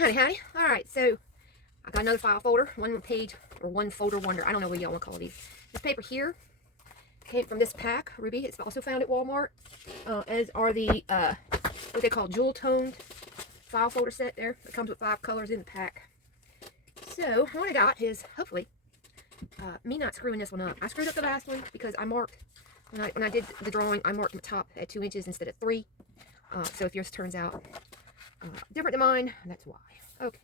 Howdy, howdy. All right, so I got another file folder, one page or one folder wonder. I don't know what y'all want to call these. This paper here came from this pack, Ruby. It's also found at Walmart, as are the what they call jewel toned file folder set there. It comes with 5 colors in the pack. So what I got is hopefully me not screwing this one up. I screwed up the last one because I marked when I did the drawing. I marked the top at 2 inches instead of 3. So if yours turns out different than mine, that's why. Okay,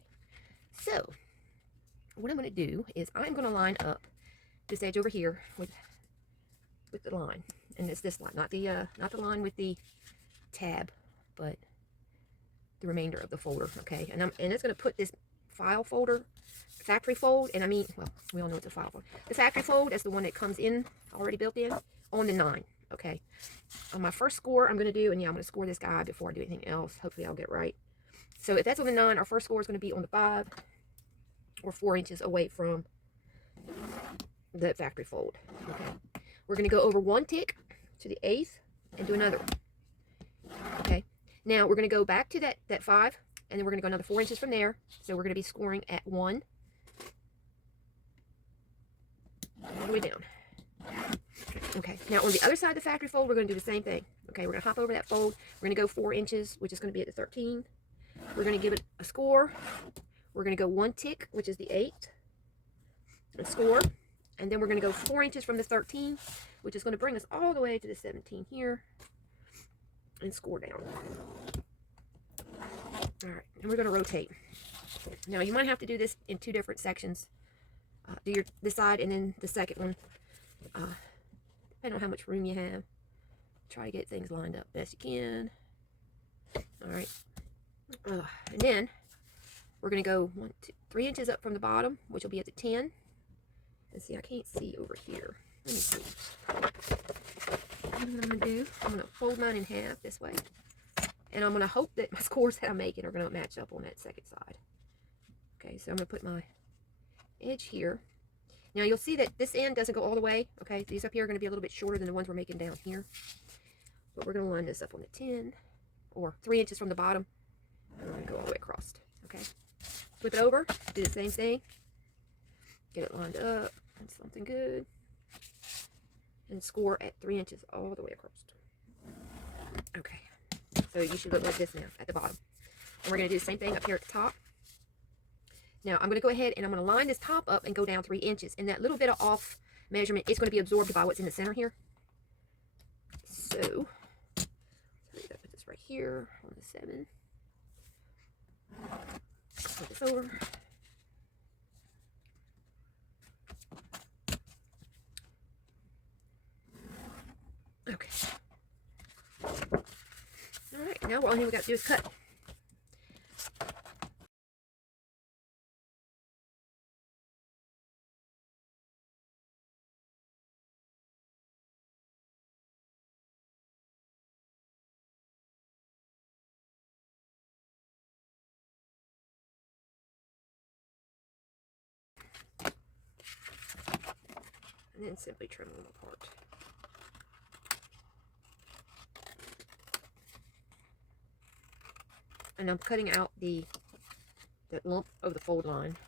so what I'm going to do is I'm going to line up this edge over here with the line, and it's this line, not the line with the tab, but the remainder of the folder. Okay, and it's going to put this file folder, factory fold, and I mean, well, we all know it's a file folder. The factory fold, that's the one that comes in already built in on the 9. Okay, on my first score, I'm going to do, and yeah, I'm going to score this guy before I do anything else. Hopefully, I'll get it right. So if that's on the 9, our first score is going to be on the 5 or 4 inches away from the factory fold. Okay, we're going to go over 1 tick to the 8th and do another one. Okay, now we're going to go back to that 5, and then we're going to go another 4 inches from there. So we're going to be scoring at 1 all the way down. Okay, now on the other side of the factory fold, we're going to do the same thing. Okay, we're going to hop over that fold. We're going to go 4 inches, which is going to be at the 13. We're going to give it a score. We're going to go 1 tick, which is the 8, and score. And then we're going to go 4 inches from the 13, which is going to bring us all the way to the 17 here, and score down. All right, and we're going to rotate. Now, you might have to do this in 2 different sections. Do this side and then the second one. Depending on how much room you have. Try to get things lined up best you can. All right. And then we're going to go 1, 2, 3 inches up from the bottom, which will be at the 10. And see, I can't see over here. Let me see. What I'm going to do, I'm going to fold mine in half this way. And I'm going to hope that my scores that I'm making are going to match up on that second side. Okay, so I'm going to put my edge here. Now you'll see that this end doesn't go all the way. Okay, these up here are going to be a little bit shorter than the ones we're making down here. But we're going to line this up on the 10, or 3 inches from the bottom. And we're going to go all the way across. Okay, flip it over, do the same thing. Get it lined up, and something good. And score at 3 inches all the way across. Okay, so you should look like this now at the bottom. And we're going to do the same thing up here at the top. Now, I'm going to go ahead and I'm going to line this top up and go down 3 inches. And that little bit of off measurement is going to be absorbed by what's in the center here. So, put this right here on the 7. Flip this over. Okay. All right, now all we got to do is cut. And then simply trim them apart. And I'm cutting out that lump of the fold line.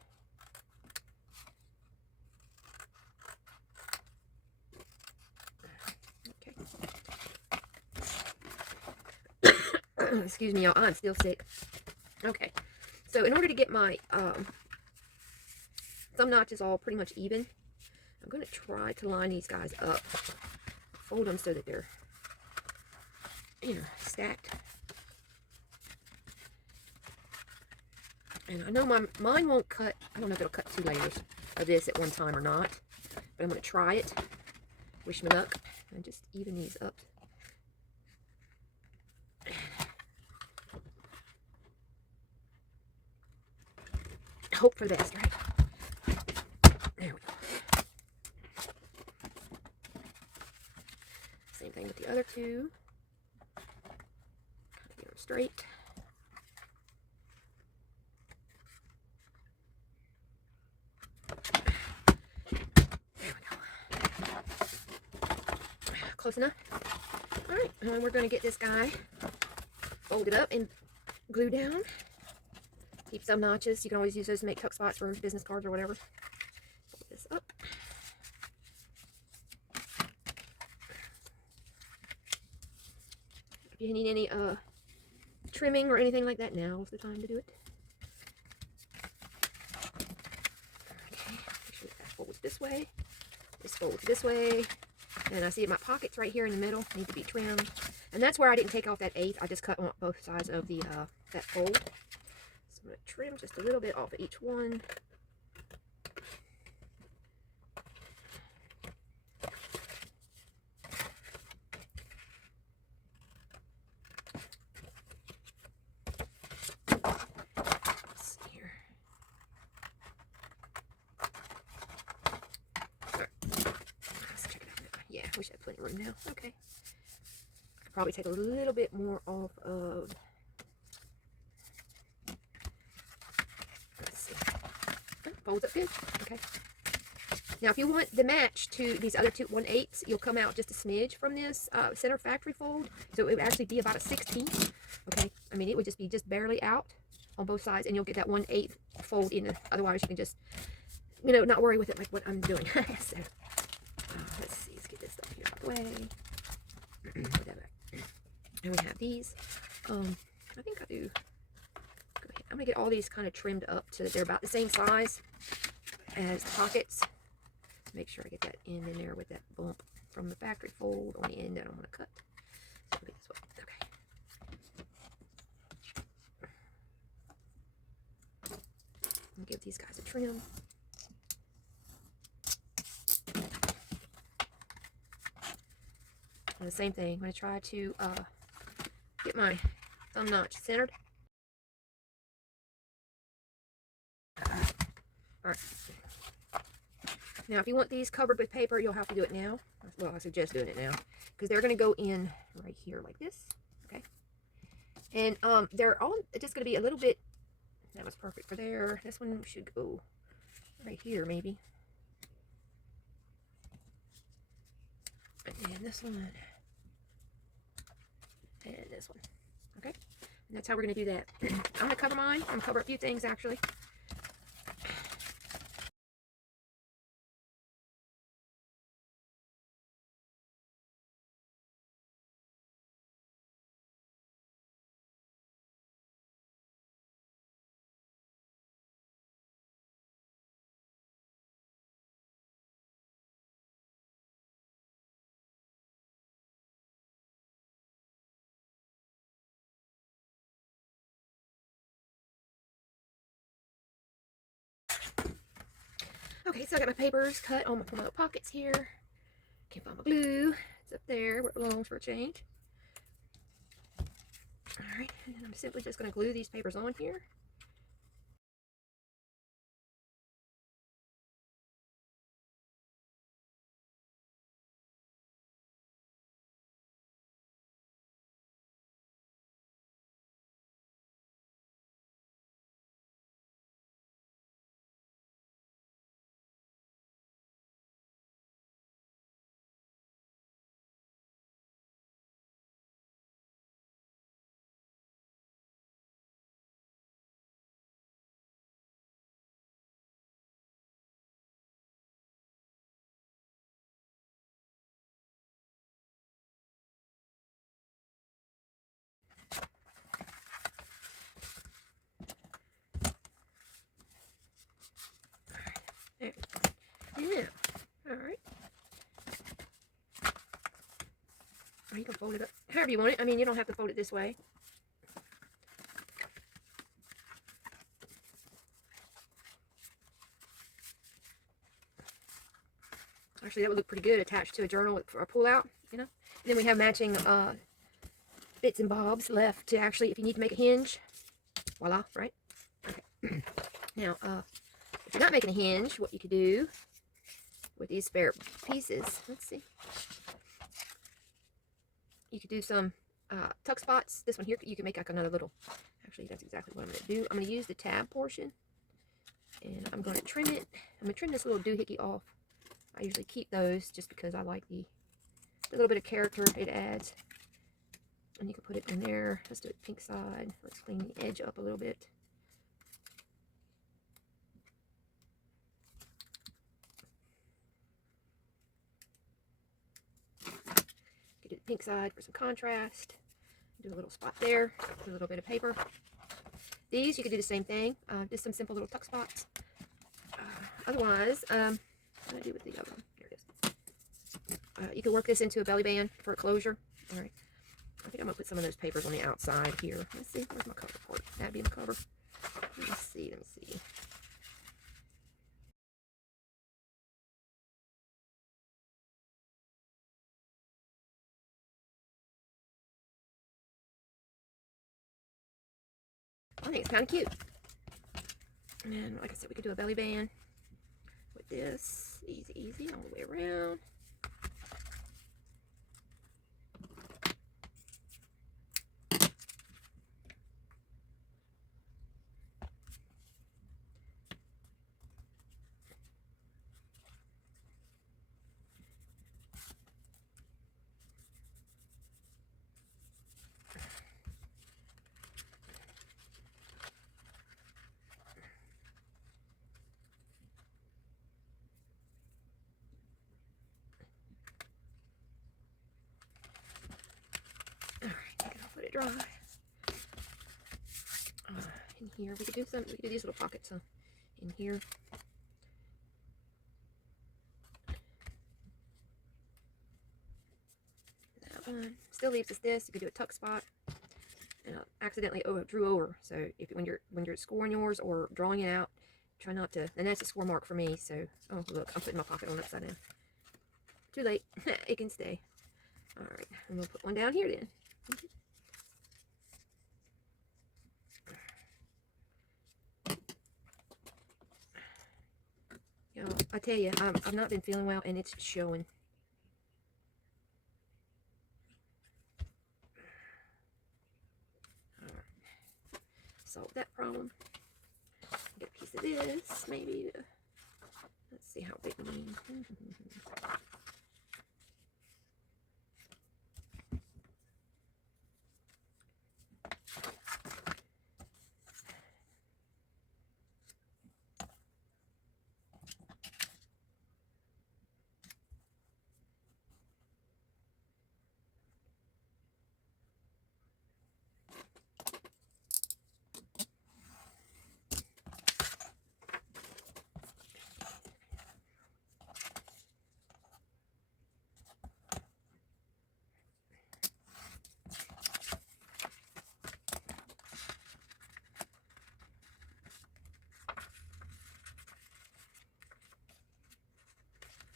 Okay. Excuse me, y'all. I'm still sick. Okay. So in order to get my thumb notches all pretty much even, I'm going to try to line these guys up. Fold them so that they're, stacked. And I know mine won't cut. I don't know if it'll cut 2 layers of this at one time or not. But I'm going to try it. Wish me luck. And just even these up. Hope for the best, right? There we go. Same thing with the other 2. Kind of get them straight. Close enough. All right, and we're going to get this guy folded up and glued down. Keep some notches. You can always use those to make tuck spots for business cards or whatever. Fold this up. If you need any trimming or anything like that, now's the time to do it. Okay, make sure that folds this way. This folds this way. And I see my pockets right here in the middle need to be trimmed. And that's where I didn't take off that 1/8. I just cut on both sides of the that fold. So I'm going to trim just a little bit off of each one. We should have plenty of room now. Okay. I could probably take a little bit more off of. Let's see. Oh, folds up good. Okay. Now, if you want the match to these other two 1/8s, you'll come out just a smidge from this center factory fold. So it would actually be about a 16th. Okay. I mean, it would just be just barely out on both sides, and you'll get that 1/8 fold in. Otherwise, you can just, you know, not worry with it like what I'm doing. So, let's see. Let's get this stuff here out of the way. Put that back. And we have these. I think I do. Go ahead. I'm gonna get all these kind of trimmed up so that they're about the same size as the pockets. Make sure I get that end in there with that bump from the factory fold on the end that I'm gonna cut. So this way. Okay. I'll give these guys a trim. And the same thing. I'm going to try to get my thumb notch centered. Alright. Now, if you want these covered with paper, you'll have to do it now. Well, I suggest doing it now. Because they're going to go in right here like this. Okay. And they're all just going to be a little bit... That was perfect for there. This one should go right here, maybe. And this one. And this one. Okay? And that's how we're going to do that. I'm going to cover mine. I'm going to cover a few things, actually. Okay, so I got my papers cut on my pockets here. Can't find my glue. It's up there where it belongs for a change. Alright, and I'm simply just going to glue these papers on here. There. Yeah. Alright. Or you can fold it up however you want it. I mean, you don't have to fold it this way. Actually, that would look pretty good attached to a journal for a pull-out, you know. And then we have matching bits and bobs left to actually, if you need to make a hinge. Voila, right? Okay. Now, if you're not making a hinge, what you could do with these spare pieces, let's see. You could do some tuck spots. This one here, you can make like another little, actually, that's exactly what I'm going to do. I'm going to use the tab portion, and I'm going to trim it. I'm going to trim this little doohickey off. I usually keep those just because I like the little bit of character it adds. And you can put it in there. Let's do it pink side. Let's clean the edge up a little bit. pink side for some contrast. Do a little spot there, a little bit of paper. These, you could do the same thing, just some simple little tuck spots. Otherwise, what do I do with the other one? Here it is. You could work this into a belly band for a closure. All right. I think I'm going to put some of those papers on the outside here. Let's see. Where's my cover part? That'd be the cover. Let me see. I think it's kind of cute. And like I said, we could do a belly band with this. Easy, all the way around. Let it dry. In here, we could do these little pockets in here. That one still leaves us this. You could do a tuck spot. And I accidentally drew over. So if when you're scoring yours or drawing it out, try not to. And that's a score mark for me. So oh look, I'm putting my pocket on upside down. Too late. It can stay. All right, I'm gonna put one down here then. You know, I tell you, I've not been feeling well, and it's showing. Solve that problem. Get a piece of this, maybe. Let's see how big we need.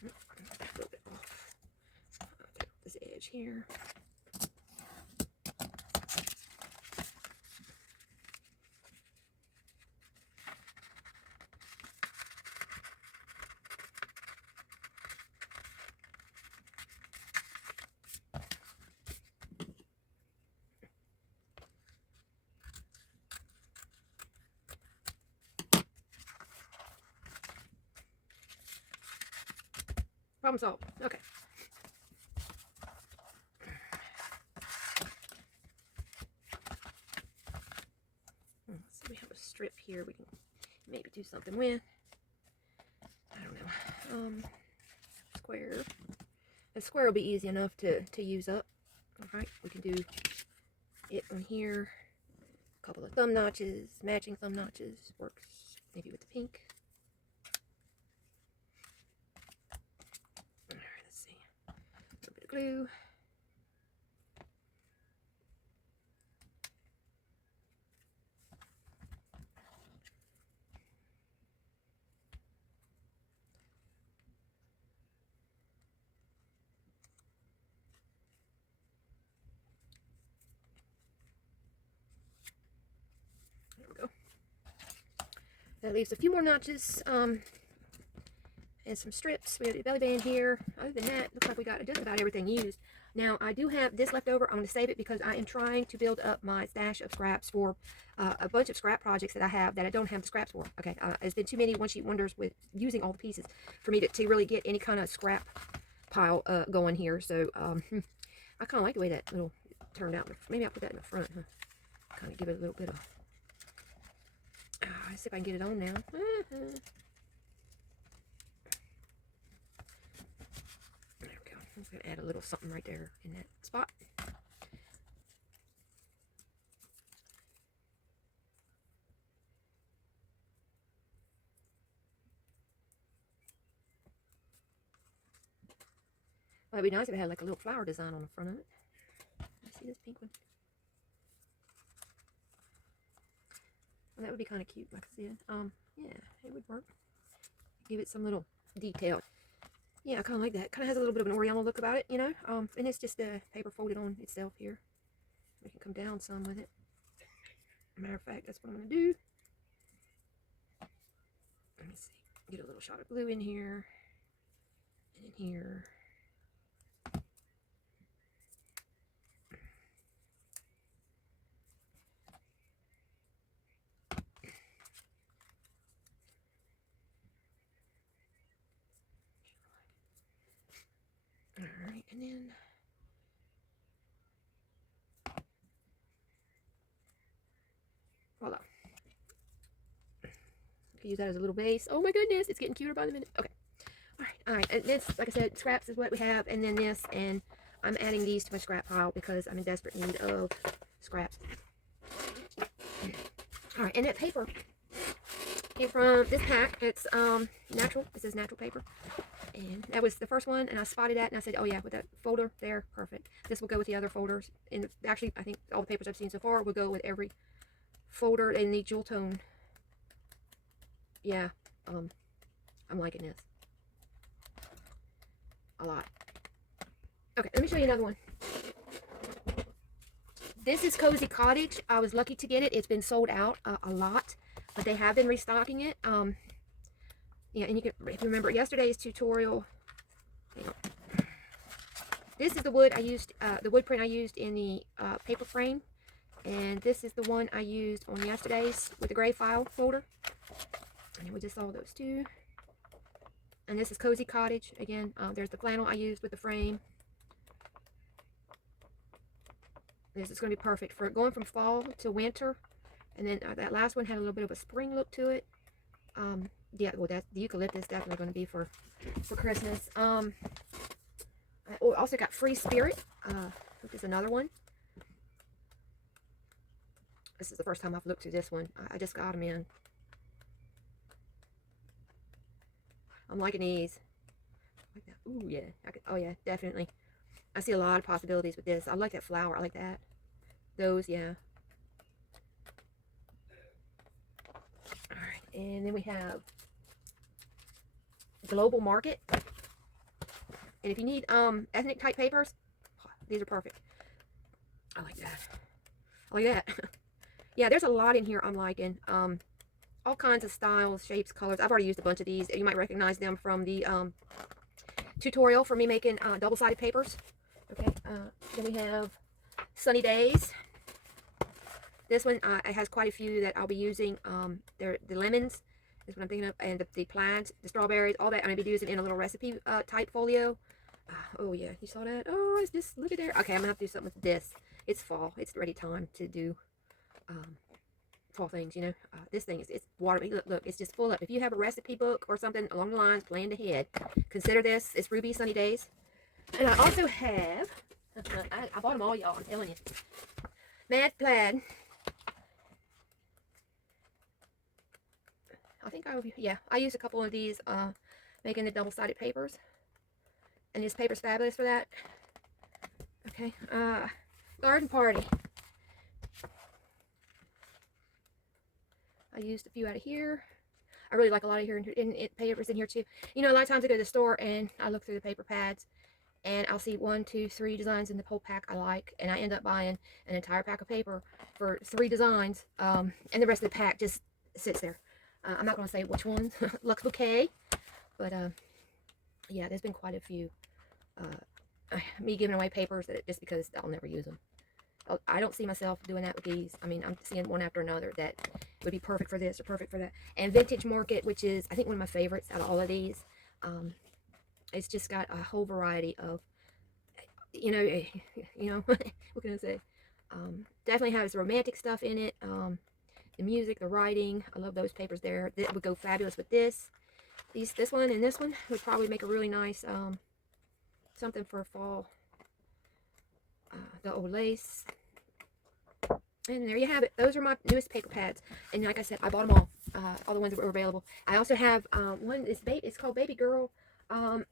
A little bit off. Take off this edge here. Problem solved. Okay. So we have a strip here we can maybe do something with. I don't know. Square. A square will be easy enough to use up. Alright, we can do it on here. A couple of thumb notches, matching thumb notches. Works maybe with the pink. Glue. There we go. That leaves a few more notches. And some strips. We have the belly band here. Other than that, looks like we got just about everything used. Now, I do have this left over. I'm going to save it because I am trying to build up my stash of scraps for a bunch of scrap projects that I have that I don't have the scraps for. Okay, it's been too many one-sheet wonders with using all the pieces for me to really get any kind of scrap pile going here. So, I kind of like the way that little turned out. Maybe I'll put that in the front, huh? Kind of give it a little bit of... let's see if I can get it on now. I'm going to add a little something right there in that spot. spot. Well, it'd be nice if it had like a little flower design on the front of it. See this pink one? Well, that would be kind of cute, like I said. Yeah, it would work. Give it some little detail. Yeah, I kind of like that. Kind of has a little bit of an oriental look about it, you know. And it's just the paper folded on itself here. We can come down some with it. Matter of fact, that's what I'm going to do. Let me see. Get a little shot of blue in here. And in here. Alright, and then voila. Could use that as a little base. Oh my goodness, it's getting cuter by the minute. Okay. Alright. And this, like I said, scraps is what we have, and then this, and I'm adding these to my scrap pile because I'm in desperate need of scraps. Alright, and that paper came from this pack. It's natural. This is natural paper. And that was the first one, and I spotted that, and I said, oh yeah, with that folder there, perfect. This will go with the other folders. And actually, I think all the papers I've seen so far will go with every folder in the jewel tone. Yeah, I'm liking this a lot. Okay, let me show you another one. This is Cozy Cottage. I was lucky to get it. It's been sold out a lot, but they have been restocking it. Yeah, and you can, if you remember yesterday's tutorial, this is the wood I used, the wood print I used in the paper frame, and this is the one I used on yesterday's with the gray file folder. And we just saw those two. And this is Cozy Cottage again. There's the flannel I used with the frame. This is going to be perfect for going from fall to winter. And then that last one had a little bit of a spring look to it. Yeah, well, that's the eucalyptus definitely going to be for Christmas. I also got Free Spirit, which is another one. This is the first time I've looked through this one. I just got them in. I'm liking these. Like that. Ooh, yeah. Oh, yeah, definitely. I see a lot of possibilities with this. I like that flower. I like that. Those, yeah. All right, and then we have Global Market. And if you need ethnic type papers, these are perfect. I like that. I like that. Yeah, there's a lot in here I'm liking. All kinds of styles, shapes, colors. I've already used a bunch of these. You might recognize them from the tutorial for me making double-sided papers. Okay, then we have Sunny Days. This one it has quite a few that I'll be using. They're the lemons is what I'm thinking of, and the plants, the strawberries, all that I'm going to be using in a little recipe type folio. Oh yeah, you saw that? Oh, it's just, look at there. Okay, I'm going to have to do something with this. It's fall. It's ready time to do fall things, you know. This thing is, it's water. Look, it's just full up. If you have a recipe book or something along the lines, planned ahead, consider this. It's Ruby Sunny Days. And I also have, I bought them all, y'all, I'm telling you. Mad Plaid. I think I used a couple of these making the double-sided papers. And this paper's fabulous for that. Okay, Garden Party. I used a few out of here. I really like a lot of here and papers in here too. You know, a lot of times I go to the store and I look through the paper pads and I'll see 1, 2, 3 designs in the whole pack I like, and I end up buying an entire pack of paper for 3 designs, and the rest of the pack just sits there. I'm not going to say which ones. Lux Bouquet, but yeah, there's been quite a few. Me giving away papers just because I'll never use them. I don't see myself doing that with these. I mean, I'm seeing one after another that would be perfect for this or perfect for that. And Vintage Market, which is, I think, one of my favorites out of all of these. It's just got a whole variety of, you know, what can I say? Definitely has romantic stuff in it. The music, the writing. I love those papers there. That would go fabulous with this. This one and this one would probably make a really nice something for fall. the old lace. And there you have it. Those are my newest paper pads. And like I said, I bought them all the ones that were available. I also have one. It's called Baby Girl. I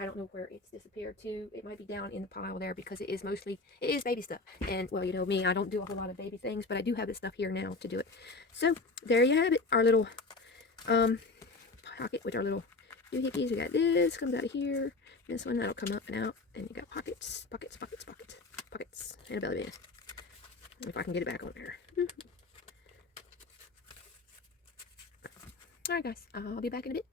don't know where it's disappeared to. It might be down in the pile there because it is baby stuff. And well, you know me, I don't do a whole lot of baby things, but I do have this stuff here now to do it. So there you have it. Our little pocket with our little doohickeys. We got this comes out of here. This one that'll come up and out, and you got pockets, and a belly band. If I can get it back on there. Alright guys, I'll be back in a bit.